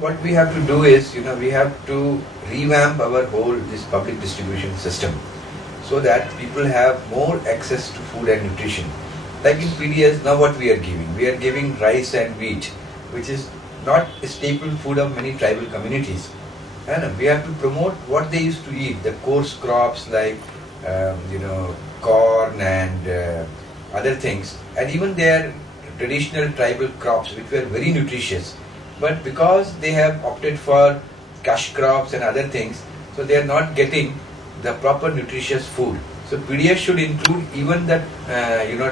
what we have to do is, we have to revamp our whole this public distribution system so that people have more access to food and nutrition. Like in PDS, now what we are giving? We are giving rice and wheat, which is not a staple food of many tribal communities. And we have to promote what they used to eat, the coarse crops like, corn and other things, and even their traditional tribal crops, which were very nutritious. But because they have opted for cash crops and other things, so they are not getting the proper nutritious food. So PDS should include even the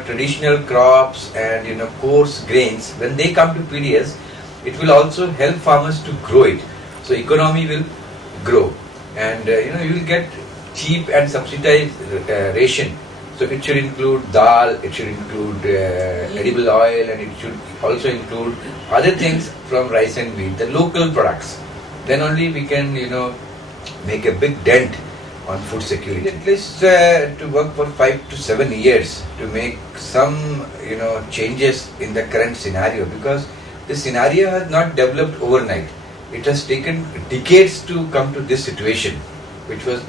traditional crops and coarse grains. When they come to PDS, it will also help farmers to grow it. So economy will grow, and you will get cheap and subsidized ration. So it should include dal, it should include edible oil, and it should also include other things from rice and wheat, the local products. Then only we can make a big dent on food security. At least to work for 5 to 7 years to make some changes in the current scenario, because the scenario has not developed overnight. It has taken decades to come to this situation, which was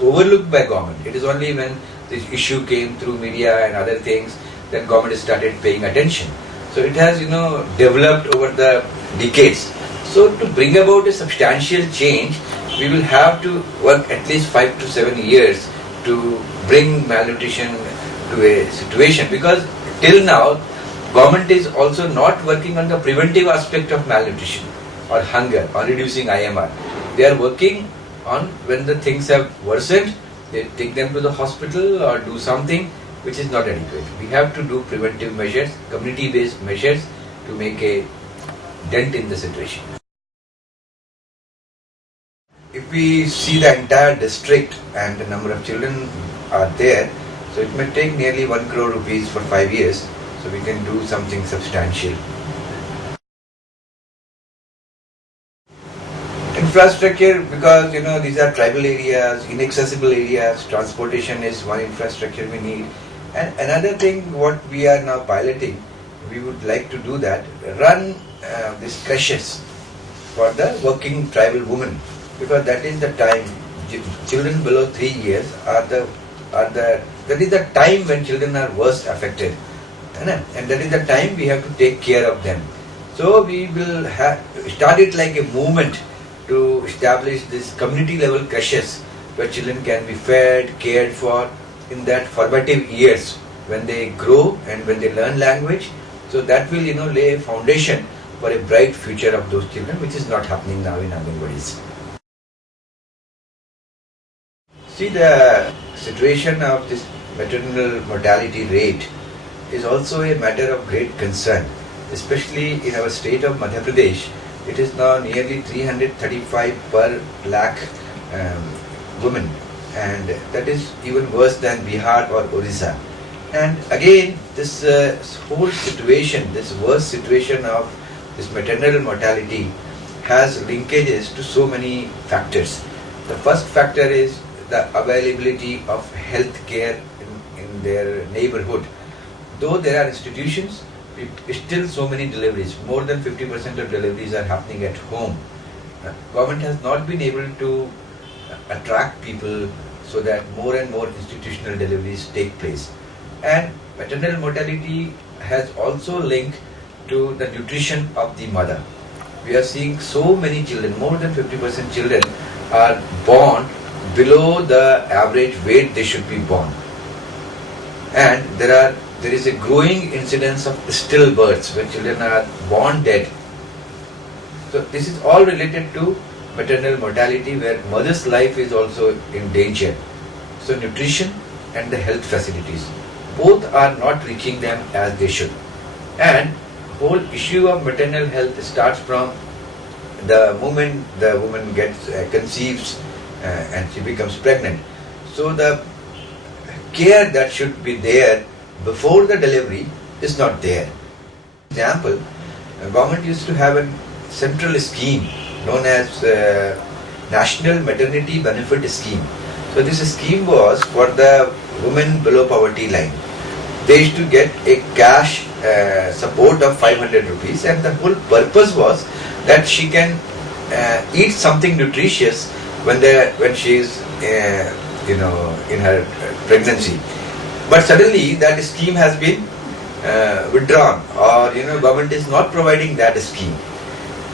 overlooked by government. It is only when this issue came through media and other things that government started paying attention. So it has developed over the decades. So to bring about a substantial change, we will have to work at least 5 to 7 years to bring malnutrition to a situation, because till now government is also not working on the preventive aspect of malnutrition or hunger or reducing IMR. They are working on when the things have worsened, they take them to the hospital or do something which is not adequate. We have to do preventive measures, community-based measures to make a dent in the situation. If we see the entire district and the number of children are there, so it may take nearly 1 crore rupees for 5 years, so we can do something substantial. Infrastructure, because these are tribal areas, inaccessible areas, transportation is one infrastructure we need. And another thing what we are now piloting, we would like to do that, run these creches for the working tribal women, because that is the time children below 3 years that is the time when children are worst affected, and that is the time we have to take care of them. So we will start it like a movement to establish this community level creches where children can be fed, cared for in that formative years when they grow and when they learn language. So that will lay a foundation for a bright future of those children, which is not happening now in Anganwadis. See, the situation of this maternal mortality rate is also a matter of great concern, especially in our state of Madhya Pradesh. It is now nearly 335 per lakh women, and that is even worse than Bihar or Orissa. And again, this whole situation, this worst situation of this maternal mortality has linkages to so many factors. The first factor is the availability of health care in their neighborhood. Though there are institutions, still so many deliveries, more than 50% of deliveries are happening at home. Government has not been able to attract people so that more and more institutional deliveries take place. And maternal mortality has also linked to the nutrition of the mother. We are seeing so many children, more than 50% children are born below the average weight they should be born. And there is a growing incidence of stillbirths when children are born dead. So this is all related to maternal mortality, where mother's life is also in danger. So nutrition and the health facilities, both are not reaching them as they should. And whole issue of maternal health starts from the moment the woman gets conceives and she becomes pregnant. So the care that should be there before the delivery is not there. For example, government used to have a central scheme known as National Maternity Benefit Scheme. So this scheme was for the women below poverty line. They used to get a cash support of 500 rupees, and the whole purpose was that she can eat something nutritious when she is in her pregnancy. But suddenly that scheme has been withdrawn, or government is not providing that scheme.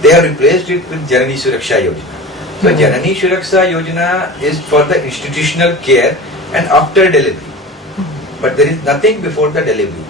They have replaced it with Janani Suraksha Yojana. So Janani Suraksha Yojana is for the institutional care and after delivery, but there is nothing before the delivery.